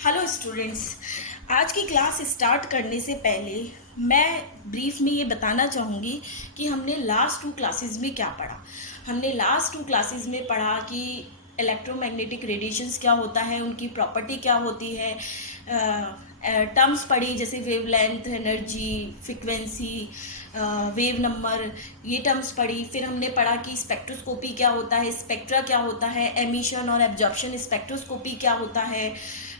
Hello students. आज की class start करने से पहले मैं ब्रीफ में ये बताना चाहूँगी कि हमने लास्ट 2 क्लासेस में क्या पढ़ा। हमने लास्ट 2 क्लासेस में पढ़ा कि इलेक्ट्रोमैग्नेटिक रेडिएशंस क्या होता है, उनकी प्रॉपर्टी क्या होती है, टर्म्स पढ़ी जैसे wavelength, energy, frequency, wave number, ये टर्म्स पढ़ी। फिर हमने पढ़ा कि स्पेक्ट्रोस्कोपी क्या होता है, स्पेक्ट्रा क्या होता है, एमिशन और एब्जॉर्प्शन स्पेक्ट्रोस्कोपी क्या होता है।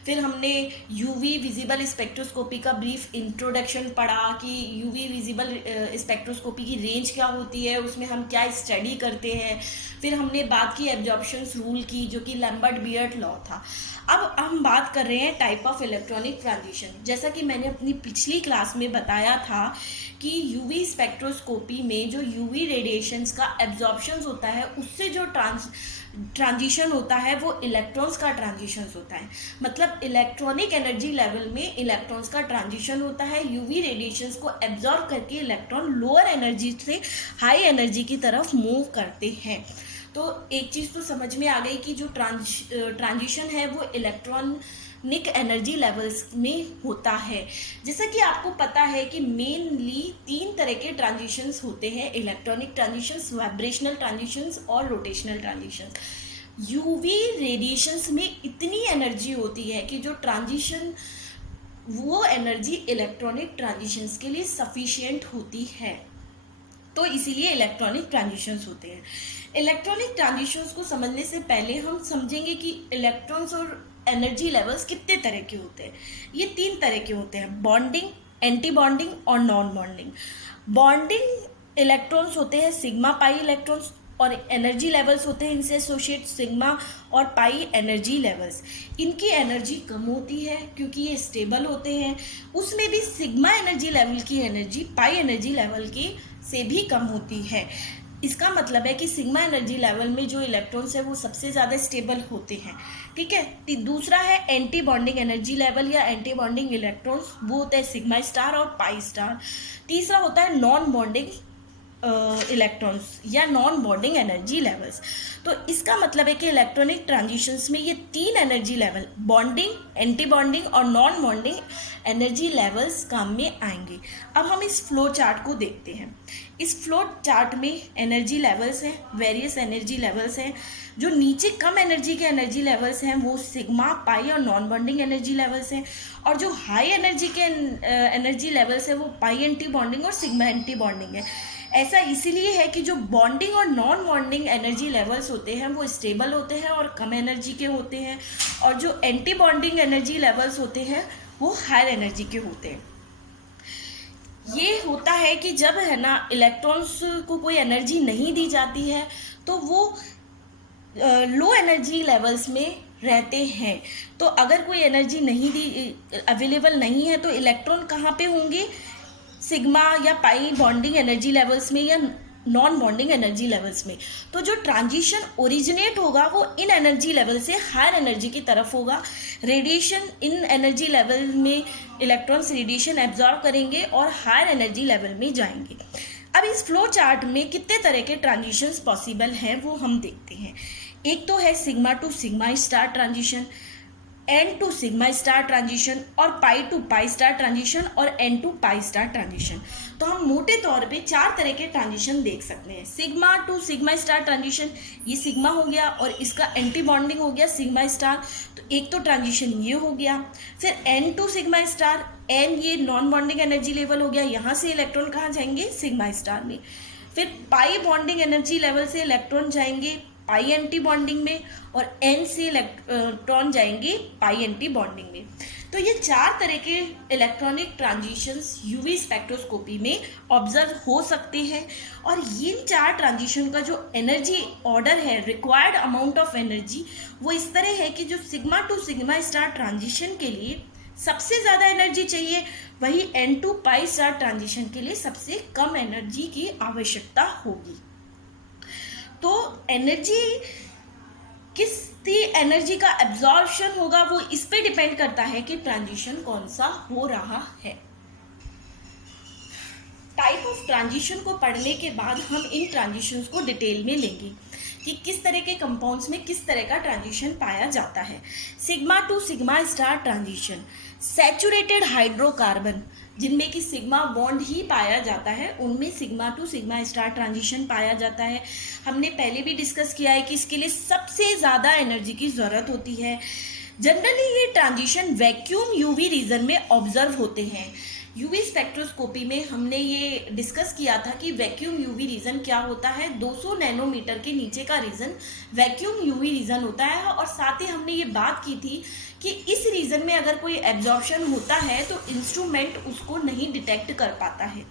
फिर हमने यूवी विजिबल स्पेक्ट्रोस्कोपी का ब्रीफ इंट्रोडक्शन पढ़ा कि यूवी विजिबल स्पेक्ट्रोस्कोपी की रेंज क्या होती है, उसमें हम क्या स्टडी करते हैं। फिर हमने बात की एब्जॉर्प्शंस रूल की, जो कि लैम्बर्ट बियर्ट लॉ था। अब हम बात कर रहे हैं टाइप ऑफ इलेक्ट्रॉनिक ट्रांजिशन। जैसा कि मैंने अपनी पिछली क्लास में बताया था कि यूवी स्पेक्ट्रोस्कोपी में जो यूवी रेडिएशंस का एब्जॉर्प्शंस होता है, उससे जो ट्रांजिशन होता है वो इलेक्ट्रॉन्स का ट्रांजिशन होता है। मतलब इलेक्ट्रॉनिक एनर्जी लेवल में इलेक्ट्रॉन्स का ट्रांजिशन होता है। यूवी रेडिएशंस को एब्जॉर्ब करके इलेक्ट्रॉन लोअर एनर्जी से हाई एनर्जी की तरफ मूव करते हैं। तो एक चीज़ तो समझ में आ गई कि जो ट्रांजिशन है वो इलेक्ट्रॉनिक एनर्जी लेवल्स में होता है। जैसा कि आपको पता है कि मेनली 3 तरह के ट्रांजिशंस होते हैं: इलेक्ट्रॉनिक ट्रांजिशंस, वाइब्रेशनल ट्रांजिशंस और रोटेशनल ट्रांजिशंस। यूवी रेडिएशंस में इतनी एनर्जी होती है कि जो ट्रांजिशन, वो एनर्जी इलेक्ट्रॉनिक ट्रांजिशंस के लिए सफिशिएंट होती है, तो इसीलिए इलेक्ट्रॉनिक ट्रांजिशंस होते हैं। इलेक्ट्रॉनिक ट्रांजिशंस को समझने से पहले हम समझेंगे कि इलेक्ट्रॉन्स और एनर्जी लेवल्स कितने तरह के होते हैं। ये 3 तरह के होते हैं: बॉन्डिंग, एंटी बॉन्डिंग और नॉन बॉन्डिंग। बॉन्डिंग इलेक्ट्रॉन्स होते हैं सिग्मा पाई इलेक्ट्रॉन्स, और एनर्जी लेवल्स होते हैं इनसे एसोसिएट सिग्मा और पाई एनर्जी लेवल्स। इनकी एनर्जी कम होती है क्योंकि ये स्टेबल होते हैं। उसमें भी सिग्मा एनर्जी लेवल की एनर्जी पाई एनर्जी लेवल की से भी कम होती है। इसका मतलब है कि सिग्मा एनर्जी लेवल में जो इलेक्ट्रॉन्स है वो सबसे ज़्यादा स्टेबल होते हैं। ठीक है। दूसरा है एंटी बॉन्डिंग एनर्जी लेवल या एंटी बॉन्डिंग इलेक्ट्रॉन्स, वो होता है सिग्मा स्टार और पाई स्टार। तीसरा होता है नॉन बॉन्डिंग इलेक्ट्रॉन्स या नॉन बॉन्डिंग एनर्जी लेवल्स। तो इसका मतलब है कि इलेक्ट्रॉनिक ट्रांजिशंस में ये 3 energy level, bonding, anti bonding और नॉन बॉन्डिंग एनर्जी लेवल्स काम में आएंगे। अब हम इस फ्लो चार्ट को देखते हैं। इस फ्लो चार्ट में एनर्जी लेवल्स हैं, वेरियस एनर्जी लेवल्स हैं। जो नीचे कम एनर्जी के एनर्जी लेवल्स हैं वो सिग्मा, पाई और नॉन बॉन्डिंग एनर्जी लेवल्स हैं, और जो हाई एनर्जी के एनर्जी लेवल्स हैं वो पाई एंटी बॉन्डिंग और सिग्मा एंटी बॉन्डिंग है। ऐसा इसीलिए है कि जो बॉन्डिंग और नॉन बॉन्डिंग एनर्जी लेवल्स होते हैं वो स्टेबल होते हैं और कम एनर्जी के होते हैं, और जो एंटी बॉन्डिंग एनर्जी लेवल्स होते हैं वो हायर एनर्जी के होते हैं। ये होता है कि जब है ना इलेक्ट्रॉन्स को कोई एनर्जी नहीं दी जाती है तो वो लो एनर्जी लेवल्स में रहते हैं। तो अगर कोई एनर्जी नहीं दी, अवेलेबल नहीं है, तो इलेक्ट्रॉन कहाँ पे होंगे? सिग्मा या पाई बॉन्डिंग एनर्जी लेवल्स में या नॉन बॉन्डिंग एनर्जी लेवल्स में। तो जो ट्रांजिशन ओरिजिनेट होगा वो इन एनर्जी लेवल से हायर एनर्जी की तरफ होगा। रेडिएशन इन एनर्जी लेवल में इलेक्ट्रॉन्स रेडिएशन एब्जॉर्ब करेंगे और हायर एनर्जी लेवल में जाएंगे। अब इस फ्लो चार्ट में कितने तरह के ट्रांजिशंस पॉसिबल हैं वो हम देखते हैं। एक तो है sigma to sigma star transition, N to sigma star transition, और pi to pi star transition, और N to pi star transition. तो हम मोटे तौर पे 4 तरह के ट्रांजिशन देख सकते हैं। Sigma to sigma star transition, ये सिग्मा हो गया और इसका एंटी बॉन्डिंग हो गया सिग्मा स्टार, तो एक तो ट्रांजिशन ये हो गया। फिर N to sigma star, N ये नॉन बॉन्डिंग एनर्जी लेवल हो गया, यहाँ से इलेक्ट्रॉन कहाँ जाएंगे? सिग्मा स्टार में। फिर पाई बॉन्डिंग एनर्जी लेवल से इलेक्ट्रॉन जाएंगे पाई एंटी बॉन्डिंग में, और एन से इलेक्ट्रॉन जाएंगे पाई एंटी बॉन्डिंग में। तो ये 4 तरह के इलेक्ट्रॉनिक ट्रांजिशंस यूवी स्पेक्ट्रोस्कोपी में ऑब्जर्व हो सकते हैं। और इन 4 ट्रांजिशन का जो एनर्जी ऑर्डर है, रिक्वायर्ड अमाउंट ऑफ एनर्जी, वो इस तरह है कि जो sigma to sigma star transition के लिए सबसे ज़्यादा एनर्जी चाहिए, वही N to pi star transition के लिए सबसे कम एनर्जी की आवश्यकता होगी। तो एनर्जी, किस एनर्जी का एब्जॉर्प्शन होगा वो इस पे डिपेंड करता है कि ट्रांजिशन कौन सा हो रहा है। टाइप ऑफ ट्रांजिशन को पढ़ने के बाद हम इन ट्रांजिशंस को डिटेल में लेंगे कि किस तरह के कंपाउंड्स में किस तरह का ट्रांजिशन पाया जाता है। Sigma to sigma star transition, saturated hydrocarbon जिनमें कि सिग्मा बॉन्ड ही पाया जाता है, उनमें sigma to sigma star transition पाया जाता है। हमने पहले भी डिस्कस किया है कि इसके लिए सबसे ज़्यादा एनर्जी की ज़रूरत होती है। जनरली ये ट्रांजिशन वैक्यूम यूवी रीजन में ऑब्जर्व होते हैं। यूवी स्पेक्ट्रोस्कोपी में हमने ये डिस्कस किया था कि वैक्यूम यूवी रीजन क्या होता है। 200 नैनोमीटर के नीचे का रीजन वैक्यूम यूवी रीजन होता है, और साथ ही हमने ये बात की थी कि इस रीजन में अगर कोई एब्जॉर्प्शन होता है तो इंस्ट्रूमेंट उसको नहीं डिटेक्ट कर पाता है।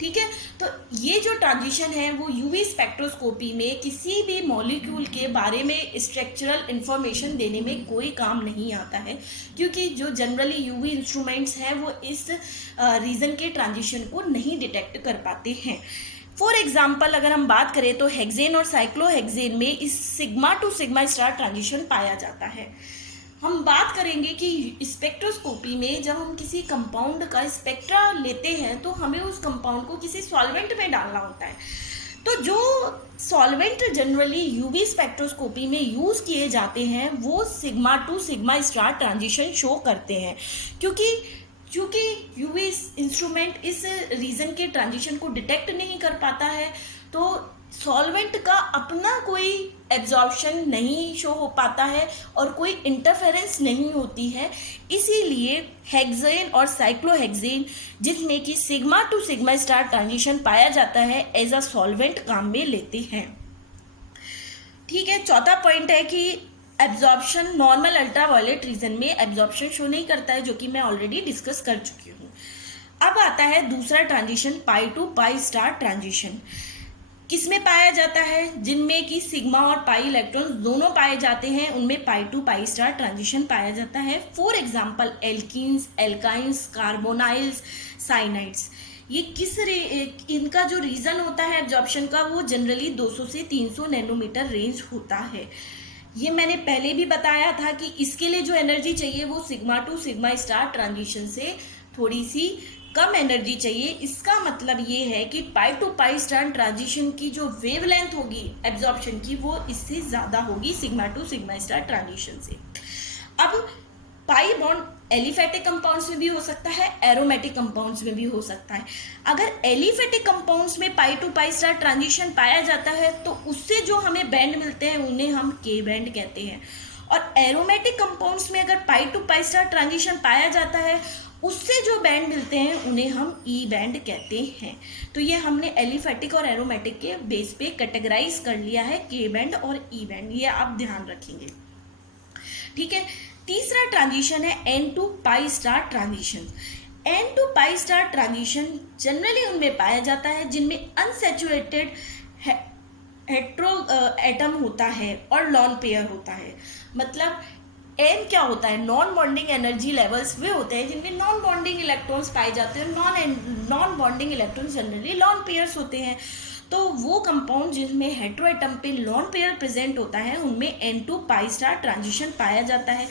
ठीक है, तो ये जो ट्रांजिशन है वो यूवी स्पेक्ट्रोस्कोपी में किसी भी मॉलिक्यूल के बारे में स्ट्रक्चरल इंफॉर्मेशन देने में कोई काम नहीं आता है, क्योंकि जो जनरली यूवी इंस्ट्रूमेंट्स हैं वो इस रीजन के ट्रांजिशन को नहीं डिटेक्ट कर पाते हैं। फॉर एग्जाम्पल अगर हम बात करें तो हेक्सेन और साइक्लोहेक्सेन में इस sigma to sigma star transition पाया जाता है। हम बात करेंगे कि स्पेक्ट्रोस्कोपी में जब हम किसी कंपाउंड का स्पेक्ट्रा लेते हैं तो हमें उस कंपाउंड को किसी सॉल्वेंट में डालना होता है। तो जो सॉल्वेंट जनरली यूवी स्पेक्ट्रोस्कोपी में यूज़ किए जाते हैं वो sigma to sigma star transition show करते हैं, क्योंकि यूवी इंस्ट्रूमेंट इस रीजन के ट्रांजिशन को डिटेक्ट नहीं कर पाता है, तो सॉल्वेंट का अपना कोई एब्जॉर्प्शन नहीं शो हो पाता है और कोई इंटरफेरेंस नहीं होती है। इसीलिए हेक्सेन और साइक्लोहेक्सेन जिसमें कि sigma to sigma star transition पाया जाता है एज अ सॉल्वेंट काम में लेते हैं। ठीक है, चौथा पॉइंट है कि एब्जॉर्प्शन नॉर्मल अल्ट्रावायलेट रीजन में एब्जॉर्प्शन शो नहीं करता है, जो कि मैं ऑलरेडी डिस्कस कर चुकी हूँ। अब आता है दूसरा transition, pi to pi star transition. किसमें पाया जाता है? जिनमें कि सिग्मा और पाई इलेक्ट्रॉन्स दोनों पाए जाते हैं उनमें पाई टू पाई स्टार ट्रांजिशन पाया जाता है। For example alkenes, alkynes, carbonyls, cyanides. ये इनका जो रीजन होता है एब्जॉर्प्शन का वो जनरली 200 से 300 नैनोमीटर रेंज होता है। ये मैंने पहले भी बताया था कि इसके लिए जो एनर्जी चाहिए वो sigma to sigma star transition से थोड़ी सी कम एनर्जी चाहिए। इसका मतलब ये है कि पाई टू पाई स्टार ट्रांजिशन की जो वेवलेंथ होगी एब्जॉर्प्शन की वो इससे ज़्यादा होगी sigma to sigma star transition से। अब पाई बॉन्ड एलिफेटिक कंपाउंड्स में भी हो सकता है, एरोमेटिक कंपाउंड्स में भी हो सकता है। अगर एलिफेटिक कंपाउंड्स में पाई टू पाई स्टार ट्रांजिशन पाया जाता है तो उससे जो हमें बैंड मिलते हैं उन्हें हम के बैंड कहते हैं, और एरोमेटिक कंपाउंड्स में अगर पाई टू पाई स्टार ट्रांजिशन पाया जाता है उससे जो बैंड मिलते हैं उन्हें हम ई बैंड कहते हैं। तो ये हमने एलिफेटिक और एरोमेटिक के बेस पे कैटेगराइज कर लिया है, के बैंड और ई बैंड, ये आप ध्यान रखेंगे। ठीक है, तीसरा ट्रांजिशन है N to pi star transition. N to pi star transition generally उनमें पाया जाता है जिनमें अनसैचुरेटेड हेट्रो एटम होता है और लॉन पेयर होता है। मतलब एन क्या होता है? नॉन बॉन्डिंग एनर्जी लेवल्स वे होते हैं जिनमें नॉन बॉन्डिंग इलेक्ट्रॉन्स पाए जाते हैं। Non bonding electrons generally lone pairs होते हैं। तो वो कंपाउंड जिसमें हेट्रो एटम पे लॉन पेयर प्रेजेंट होता है उनमें N to pi star transition पाया जाता है।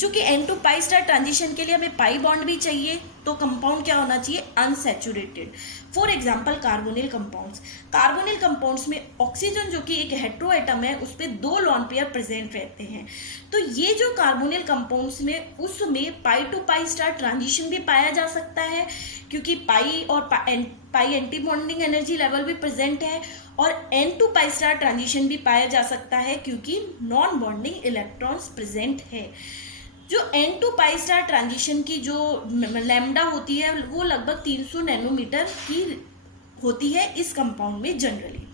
चूँकि N to pi star transition के लिए हमें पाई बॉन्ड भी चाहिए तो कंपाउंड क्या होना चाहिए? Unsaturated. For example carbonyl compounds. Carbonyl compounds में ऑक्सीजन जो कि एक हेट्रो एटम है उस पर 2 लॉन पेयर प्रेजेंट रहते हैं। तो ये जो कार्बोनिल कंपाउंड्स में उसमें pi to pi star transition भी पाया जा सकता है, क्योंकि पाई और pi anti bonding energy level भी प्रेजेंट है, और N to pi star transition भी पाया जा सकता है क्योंकि नॉन बॉन्डिंग इलेक्ट्रॉन्स प्रेजेंट है। जो N to pi star transition की जो लैम्डा होती है वो लगभग 300 नैनोमीटर की होती है इस कंपाउंड में जनरली,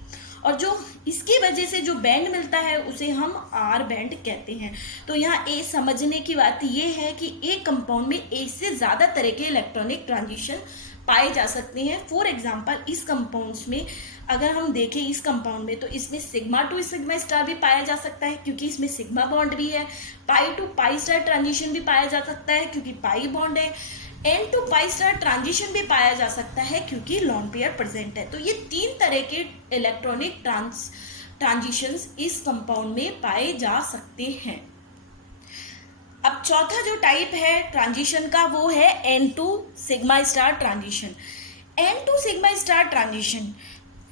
और जो इसकी वजह से जो बैंड मिलता है उसे हम आर बैंड कहते हैं। तो यहाँ ए समझने की बात ये है कि एक कंपाउंड में एक से ज़्यादा तरह के इलेक्ट्रॉनिक ट्रांजिशन पाए जा सकते हैं। फॉर एग्जांपल इस कंपाउंड्स में अगर हम देखें इस कंपाउंड में तो इसमें सिग्मा टू सिग्मा स्टार भी पाया जा सकता है क्योंकि इसमें सिग्मा बॉन्ड भी है। Pi to pi star transition भी पाया जा सकता है क्योंकि पाई बॉन्ड है। N to pi star transition भी पाया जा सकता है क्योंकि लॉन पेयर प्रेजेंट है। तो ये 3 तरह के इलेक्ट्रॉनिक ट्रांजिशंस इस कंपाउंड में पाए जा सकते हैं। अब चौथा जो टाइप है ट्रांजिशन का वो है N to sigma star transition. N2 sigma star transition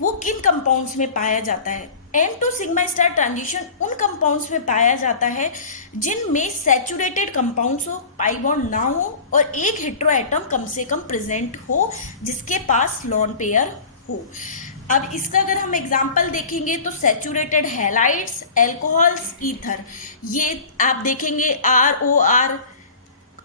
वो किन कंपाउंड्स में पाया जाता है? N2 सिग्मा स्टार ट्रांजिशन उन कंपाउंड्स में पाया जाता है जिनमें सैचुरेटेड कंपाउंड्स हो, पाई बॉन्ड ना हो और एक हेटेरो एटम कम से कम प्रेजेंट हो जिसके पास लॉन पेयर हो। अब इसका अगर हम एग्जांपल देखेंगे तो सैचुरेटेड हैलाइड्स, एल्कोहल्स, ईथर, ये आप देखेंगे ROR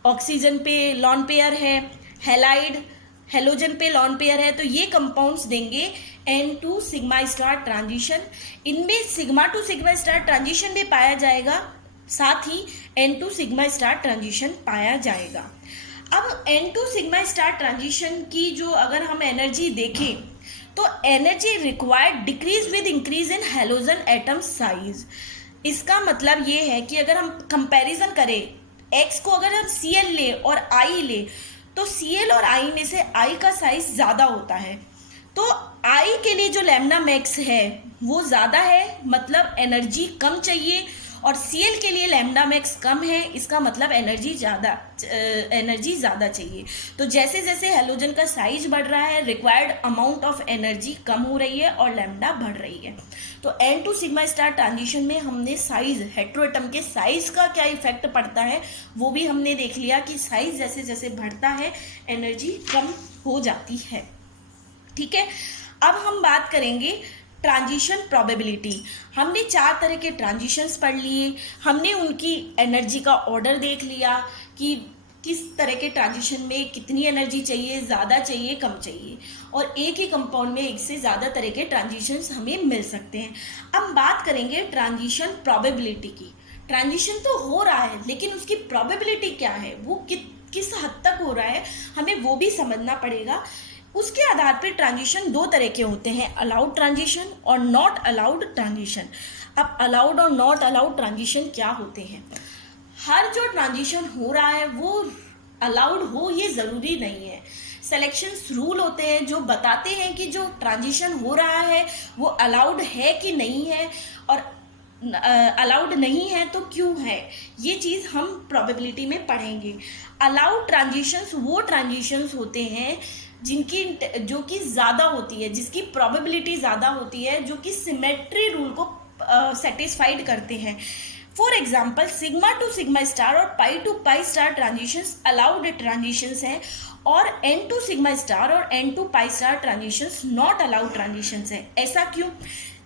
ऑक्सीजन पे लॉन पेयर है, हैलाइड हेलोजन पे लॉन पेयर है, तो ये कंपाउंड्स देंगे N2 सिग्मा स्टार ट्रांजिशन। इनमें sigma to sigma star transition भी पाया जाएगा, साथ ही N2 सिग्मा स्टार ट्रांजिशन पाया जाएगा। अब N2 सिग्मा स्टार ट्रांजिशन की जो अगर हम एनर्जी देखें तो energy required decrease with increase in halogen atom size. इसका मतलब ये है कि अगर हम कंपैरिजन करें X को, अगर हम Cl ले और I ले तो Cl और I में से I का साइज ज़्यादा होता है, तो I के लिए जो लैम्डा मैक्स है वो ज़्यादा है, मतलब एनर्जी कम चाहिए, और Cl के लिए लैम्डा मैक्स कम है, इसका मतलब एनर्जी ज़्यादा चाहिए। तो जैसे जैसे हेलोजन का साइज बढ़ रहा है रिक्वायर्ड अमाउंट ऑफ एनर्जी कम हो रही है और लैम्डा बढ़ रही है। तो N2 सिग्मा स्टार ट्रांजिशन में हमने साइज, हेटेरोएटम के साइज का क्या इफेक्ट पड़ता है वो भी हमने देख लिया कि साइज जैसे जैसे बढ़ता है एनर्जी कम हो जाती है। ठीक है, अब हम बात करेंगे ट्रांजिशन प्रोबेबिलिटी। हमने 4 तरह के ट्रांजिशंस पढ़ लिए, हमने उनकी एनर्जी का ऑर्डर देख लिया कि किस तरह के ट्रांजिशन में कितनी एनर्जी चाहिए, ज़्यादा चाहिए, कम चाहिए, और एक ही कंपाउंड में एक से ज़्यादा तरह के ट्रांजिशंस हमें मिल सकते हैं। अब बात करेंगे ट्रांजिशन प्रोबेबिलिटी की। ट्रांजिशन तो हो रहा है लेकिन उसकी प्रोबेबिलिटी क्या है, वो किस हद तक हो रहा है, हमें वो भी समझना पड़ेगा। उसके आधार पर ट्रांजिशन 2 तरह के होते हैं, अलाउड ट्रांजिशन और नॉट अलाउड ट्रांजिशन। अब अलाउड और नॉट अलाउड ट्रांजिशन क्या होते हैं? हर जो ट्रांजिशन हो रहा है वो अलाउड हो ये ज़रूरी नहीं है। सिलेक्शन रूल होते हैं जो बताते हैं कि जो ट्रांजिशन हो रहा है वो अलाउड है कि नहीं है, और अलाउड नहीं है तो क्यों है, ये चीज़ हम प्रोबेबिलिटी में पढ़ेंगे। अलाउड ट्रांजिशंस वो ट्रांजिशंस होते हैं जो कि ज़्यादा होती है, जिसकी प्रोबेबिलिटी ज़्यादा होती है, जो कि सिमेट्री रूल को सेटिस्फाइड करते हैं। For example sigma to sigma star और pi to pi star transitions allowed transitions हैं, और N2 सिग्मा स्टार और N2 pi star transitions not allowed transitions हैं। ऐसा क्यों?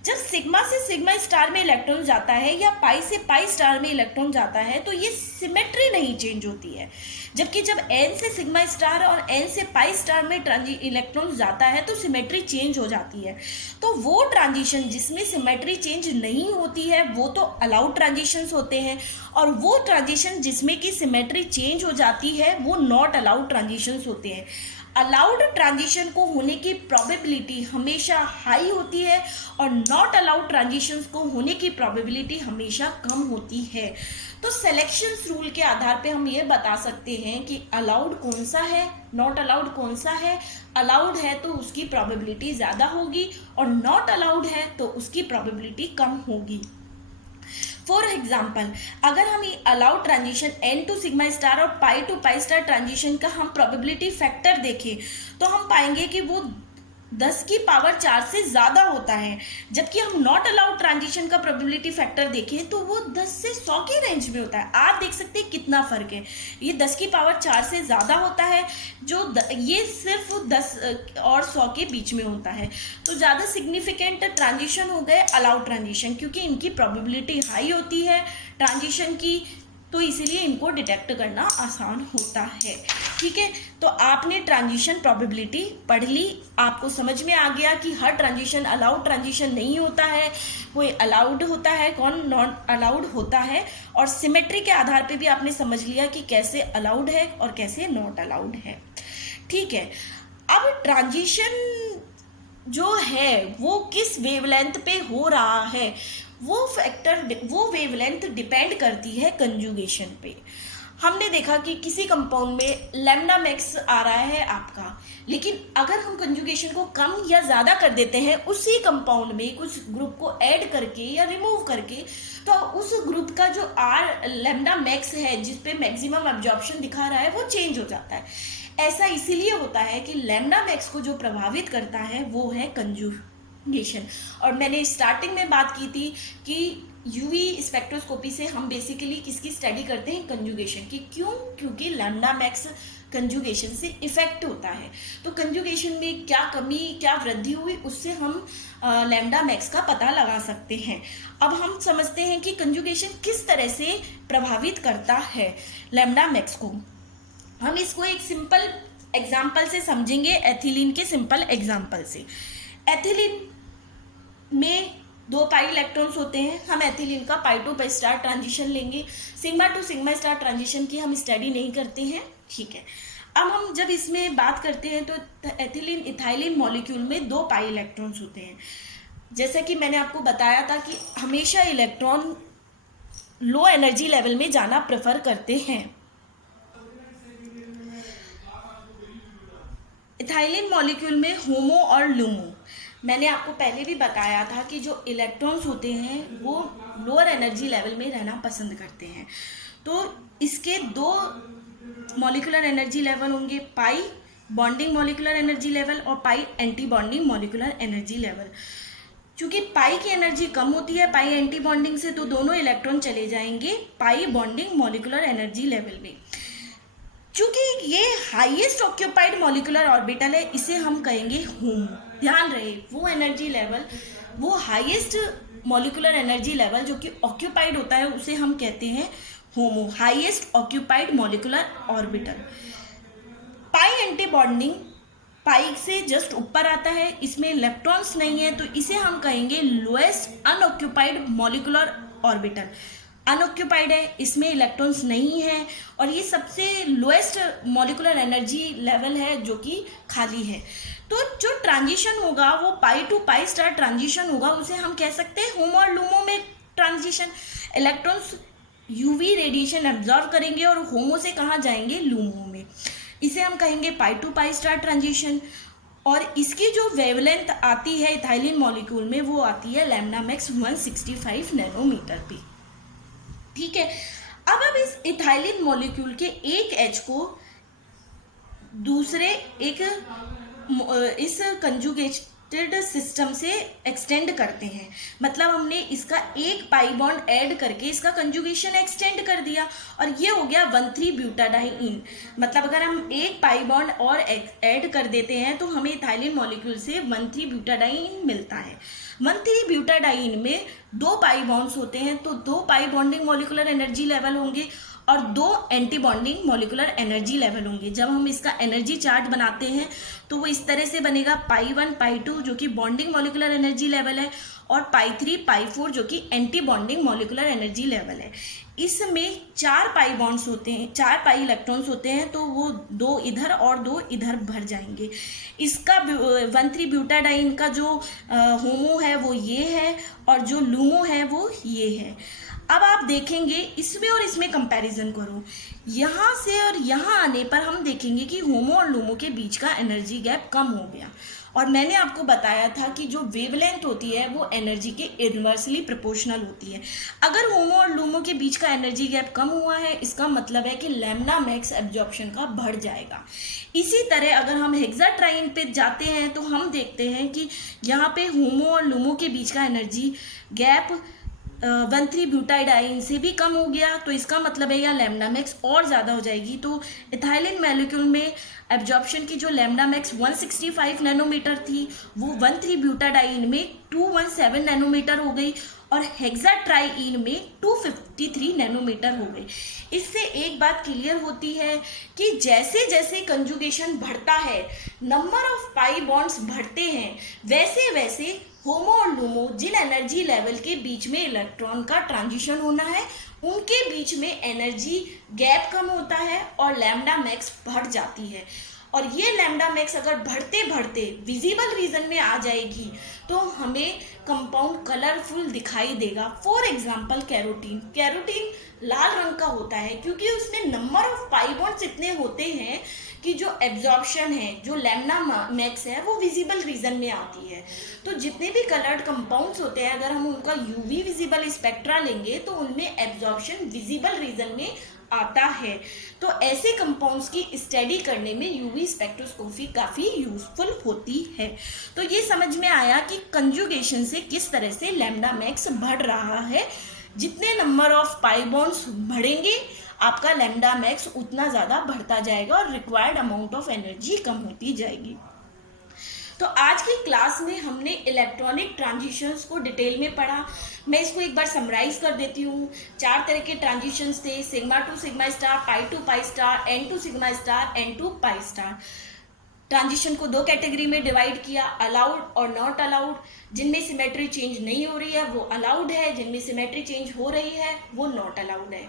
जब सिग्मा से सिग्मा स्टार में इलेक्ट्रॉन जाता है या पाई से पाई स्टार में इलेक्ट्रॉन जाता है तो ये सिमेट्री नहीं चेंज होती है, जबकि जब N से सिग्मा स्टार और N से पाई स्टार में इलेक्ट्रॉन जाता है तो सिमेट्री चेंज हो जाती है। तो वो ट्रांजिशन जिसमें सिमेट्री चेंज नहीं होती है वो तो अलाउड ट्रांजिशंस होते हैं, और वो ट्रांजिशन जिसमें कि सिमेट्री चेंज हो जाती है वो नॉट अलाउड ट्रांजिशंस होते हैं। अलाउड ट्रांजिशन को होने की प्रोबेबिलिटी हमेशा हाई होती है और नॉट अलाउड ट्रांजिशंस को होने की प्रोबेबिलिटी हमेशा कम होती है। तो सिलेक्शन रूल के आधार पे हम ये बता सकते हैं कि अलाउड कौन सा है, नॉट अलाउड कौन सा है। अलाउड है तो उसकी प्रोबेबिलिटी ज़्यादा होगी और नॉट अलाउड है तो उसकी प्रोबेबिलिटी कम होगी। फॉर एग्जाम्पल अगर हम ये allowed transition N2 sigma star और pi to pi star transition का हम प्रोबेबिलिटी फैक्टर देखें तो हम पाएंगे कि वो 10 की पावर 4 से ज़्यादा होता है, जबकि हम नॉट अलाउड ट्रांजिशन का प्रोबेबिलिटी फैक्टर देखें तो वो 10 से 100 के रेंज में होता है। आप देख सकते हैं कितना फ़र्क है, ये 10 की पावर 4 से ज़्यादा होता है, ये सिर्फ 10 और 100 के बीच में होता है। तो ज़्यादा सिग्निफिकेंट ट्रांजिशन हो गए अलाउड ट्रांजिशन, क्योंकि इनकी प्रोबेबिलिटी हाई होती है ट्रांजिशन की, तो इसीलिए इनको डिटेक्ट करना आसान होता है। ठीक है, तो आपने ट्रांजिशन प्रोबेबिलिटी पढ़ ली, आपको समझ में आ गया कि हर ट्रांजिशन अलाउड ट्रांजिशन नहीं होता है, कोई अलाउड होता है, कौन नॉन अलाउड होता है, और सिमेट्री के आधार पे भी आपने समझ लिया कि कैसे अलाउड है और कैसे नॉट अलाउड है। ठीक है, अब ट्रांजिशन जो है वो किस वेवलेंथ पे हो रहा है, वो वेवलेंथ डिपेंड करती है कंजुगेशन पे। हमने देखा कि किसी कंपाउंड में लैम्डा मैक्स आ रहा है आपका, लेकिन अगर हम कंजुगेशन को कम या ज़्यादा कर देते हैं उसी कंपाउंड में कुछ ग्रुप को ऐड करके या रिमूव करके, तो उस ग्रुप का जो लैम्डा मैक्स है जिस पे मैक्सिमम एब्जॉर्प्शन दिखा रहा है वो चेंज हो जाता है। ऐसा इसीलिए होता है कि लैम्डा मैक्स को जो प्रभावित करता है वो है कंजुगेशन। और मैंने स्टार्टिंग में बात की थी कि यूवी स्पेक्ट्रोस्कोपी से हम बेसिकली किसकी स्टडी करते हैं, कंजुगेशन की। क्यों? क्योंकि लैम्डा मैक्स कंजुगेशन से इफेक्ट होता है। तो कंजुगेशन में क्या कमी क्या वृद्धि हुई, उससे हम लैम्डा मैक्स का पता लगा सकते हैं। अब हम समझते हैं कि कंजुगेशन किस तरह से प्रभावित करता है लैम्डा मैक्स को। हम इसको एक सिंपल एग्जाम्पल से समझेंगे, एथिलीन के सिंपल एग्जाम्पल से। एथिलीन में 2 पाई इलेक्ट्रॉन्स होते हैं। हम एथिलीन का पाई टू पाई स्टार ट्रांजिशन लेंगे। Sigma to sigma star transition की हम स्टडी नहीं करते हैं, ठीक है। अब हम जब इसमें बात करते हैं तो एथिलीन इथाइलिन मॉलिक्यूल में 2 पाई इलेक्ट्रॉन्स होते हैं। जैसा कि मैंने आपको बताया था कि हमेशा इलेक्ट्रॉन लो एनर्जी लेवल में जाना प्रेफर करते हैं। इथाइलिन मॉलिक्यूल में होमो और लूमो, मैंने आपको पहले भी बताया था कि जो इलेक्ट्रॉन्स होते हैं वो लोअर एनर्जी लेवल में रहना पसंद करते हैं। तो इसके 2 मॉलिक्यूलर एनर्जी लेवल होंगे, pi bonding molecular energy level और pi anti bonding molecular energy level. चूंकि पाई की एनर्जी कम होती है पाई एंटी बॉन्डिंग से, तो दोनों इलेक्ट्रॉन चले जाएंगे पाई बॉन्डिंग मॉलिक्यूलर एनर्जी लेवल में। चूंकि ये हाईएस्ट ऑक्यूपाइड मॉलिक्यूलर ऑर्बिटल है, इसे हम कहेंगे होमो। ध्यान रहे, वो एनर्जी लेवल, वो हाईएस्ट मॉलिक्यूलर एनर्जी लेवल जो कि ऑक्यूपाइड होता है, उसे हम कहते हैं होमो, हाईएस्ट ऑक्यूपाइड मॉलिक्यूलर ऑर्बिटल। पाई एंटी बॉन्डिंग पाई से जस्ट ऊपर आता है, इसमें इलेक्ट्रॉन्स नहीं है, तो इसे हम कहेंगे lowest unoccupied molecular orbital. Unoccupied है, इसमें इलेक्ट्रॉन्स नहीं है और ये सबसे लोएस्ट मॉलिक्यूलर एनर्जी लेवल है जो कि खाली है। तो जो ट्रांजिशन होगा वो pi to pi star transition होगा, उसे हम कह सकते हैं होमो और लूमो में transition. Electrons UV radiation absorb करेंगे और होमो से कहाँ जाएंगे, लूमो में। इसे हम कहेंगे पाई टू पाई स्टार ट्रांजिशन। और इसकी जो वेवलेंथ आती है इथाइलिन मॉलिक्यूल में वो आती है लैम्डा मैक्स 165 नैनोमीटर पे, ठीक है। अब हम इस इथाइलिन मॉलिक्यूल के एक एच को दूसरे एक इस कंजुगेटेड सिस्टम से एक्सटेंड करते हैं। मतलब हमने इसका एक पाई बॉन्ड ऐड करके इसका कंजुगेशन एक्सटेंड कर दिया और ये हो गया 1,3-ब्यूटाडाइन। मतलब अगर हम एक पाई बॉन्ड और ऐड कर देते हैं तो हमें इथाइलिन मॉलिक्यूल से 1,3-ब्यूटाडाइन मिलता है। 1,3-ब्यूटाडाइन में 2 पाई बॉन्ड्स होते हैं, तो 2 पाई बॉन्डिंग मॉलिक्यूलर एनर्जी लेवल होंगे और 2 anti bonding molecular energy level होंगे। जब हम इसका एनर्जी चार्ट बनाते हैं तो वो इस तरह से बनेगा, पाई 1 पाई 2 जो कि बॉन्डिंग मॉलिक्यूलर एनर्जी लेवल है और पाई 3 पाई 4 जो कि anti bonding molecular energy level है। इसमें 4 पाई बॉन्ड्स होते हैं, 4 पाई इलेक्ट्रॉन्स होते हैं, तो वो 2 इधर और 2 इधर भर जाएंगे। इसका 1,3-ब्यूटाडाइन का जो होमो है वो ये है और जो लूमो है वो ये है। अब आप देखेंगे इसमें और इसमें कंपैरिजन करो, यहाँ से और यहाँ आने पर हम देखेंगे कि होमो और लूमो के बीच का एनर्जी गैप कम हो गया। और मैंने आपको बताया था कि जो वेवलेंथ होती है वो एनर्जी के इन्वर्सली प्रोपोर्शनल होती है। अगर होमो और लूमो के बीच का एनर्जी गैप कम हुआ है, इसका मतलब है कि लैम्डा मैक्स एब्जॉर्प्शन का बढ़ जाएगा। इसी तरह अगर हम हेक्साट्राइन पे जाते हैं तो हम देखते हैं कि यहाँ पे होमो और लूमो के बीच का एनर्जी गैप 1,3-ब्यूटाडाइन से भी कम हो गया, तो इसका मतलब है यहाँ लैम्डा मैक्स और ज़्यादा हो जाएगी। तो इथाइलिन मॉलिक्यूल में एब्जॉर्प्शन की जो लैम्डा मैक्स 165 नैनोमीटर थी वो 1,3-ब्यूटाडाइन में 217 नैनोमीटर हो गई और हेक्साट्राइन में 253 नैनोमीटर हो गई। इससे एक बात क्लियर होती है कि जैसे जैसे कंजुगेशन बढ़ता है, नंबर ऑफ पाई बॉन्ड्स बढ़ते हैं, वैसे वैसे होमो और लूमो जिन एनर्जी लेवल के बीच में इलेक्ट्रॉन का ट्रांजिशन होना है उनके बीच में एनर्जी गैप कम होता है और लैम्डा मैक्स बढ़ जाती है। और ये लैम्डा मैक्स अगर बढ़ते बढ़ते विजिबल रीजन में आ जाएगी तो हमें कंपाउंड कलरफुल दिखाई देगा। फॉर एग्जांपल कैरोटीन, कैरोटीन लाल रंग का होता है क्योंकि उसमें नंबर ऑफ पाई बॉन्ड्स इतने होते हैं कि जो एब्जॉर्प्शन है, जो लैम्डा मैक्स है, वो विजिबल रीजन में आती है। तो जितने भी कलर्ड कंपाउंड्स होते हैं अगर हम उनका यूवी विजिबल स्पेक्ट्रा लेंगे तो उनमें एब्जॉर्प्शन विजिबल रीजन में आता है। तो ऐसे कंपाउंड्स की स्टडी करने में यूवी स्पेक्ट्रोस्कोपी काफ़ी यूजफुल होती है। तो ये समझ में आया कि कंजुगेशन से किस तरह से लैम्डा मैक्स बढ़ रहा है। जितने नंबर ऑफ पाई बॉन्ड्स बढ़ेंगे आपका लैम्डा मैक्स उतना ज़्यादा बढ़ता जाएगा और रिक्वायर्ड अमाउंट ऑफ एनर्जी कम होती जाएगी। तो आज की क्लास में हमने इलेक्ट्रॉनिक ट्रांजिशंस को डिटेल में पढ़ा। मैं इसको एक बार समराइज कर देती हूँ। 4 तरह के ट्रांजिशंस थे, sigma to sigma star, pi to pi star, N to sigma star, N to pi star. Transition को 2 कैटेगरी में डिवाइड किया, अलाउड और नॉट अलाउड। जिनमें सिमेट्री चेंज नहीं हो रही है वो अलाउड है, जिनमें सिमेट्री चेंज हो रही है वो नॉट अलाउड है।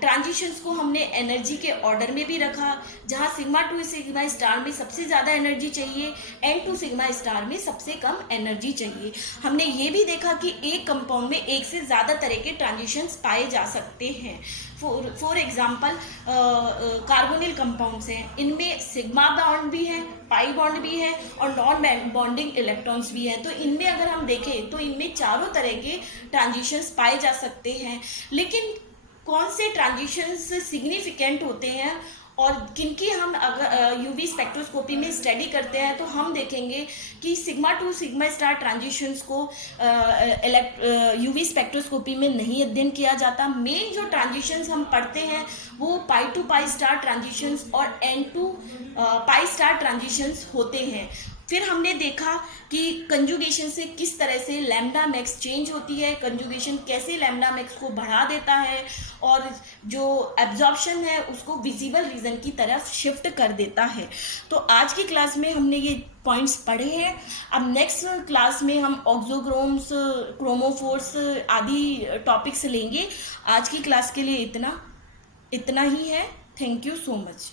ट्रांजिशंस को हमने एनर्जी के ऑर्डर में भी रखा, जहाँ सिग्मा टू सिग्मा स्टार में सबसे ज़्यादा एनर्जी चाहिए, एन टू सिग्मा स्टार में सबसे कम एनर्जी चाहिए। हमने ये भी देखा कि एक कंपाउंड में एक से ज़्यादा तरह के ट्रांजिशंस पाए जा सकते हैं। फॉर एग्जाम्पल कार्बोनिल कंपाउंड्स हैं, इनमें सिग्मा बॉन्ड भी है, पाई बॉन्ड भी है और नॉन बॉन्डिंग इलेक्ट्रॉन्स भी हैं। तो इनमें अगर हम देखें तो इनमें चारों तरह के ट्रांजिशंस पाए जा सकते हैं। लेकिन कौन से ट्रांजिशंस सिग्निफिकेंट होते हैं और किनकी हम अगर यूवी स्पेक्ट्रोस्कोपी में स्टडी करते हैं तो हम देखेंगे कि sigma to sigma star transitions को यूवी स्पेक्ट्रोस्कोपी में नहीं अध्ययन किया जाता। मेन जो ट्रांजिशंस हम पढ़ते हैं वो pi to pi star transitions और N to pi star transitions होते हैं। फिर हमने देखा कि कंजुगेशन से किस तरह से लैम्डा मैक्स चेंज होती है, कंजुगेशन कैसे लैम्डा मैक्स को बढ़ा देता है और जो एब्जॉर्प्शन है उसको विजिबल रीजन की तरफ शिफ्ट कर देता है। तो आज की क्लास में हमने ये पॉइंट्स पढ़े हैं। अब नेक्स्ट क्लास में हम ऑक्सोक्रोम्स, क्रोमोफोर्स आदि टॉपिक्स लेंगे। आज की क्लास के लिए इतना ही है। Thank you so much.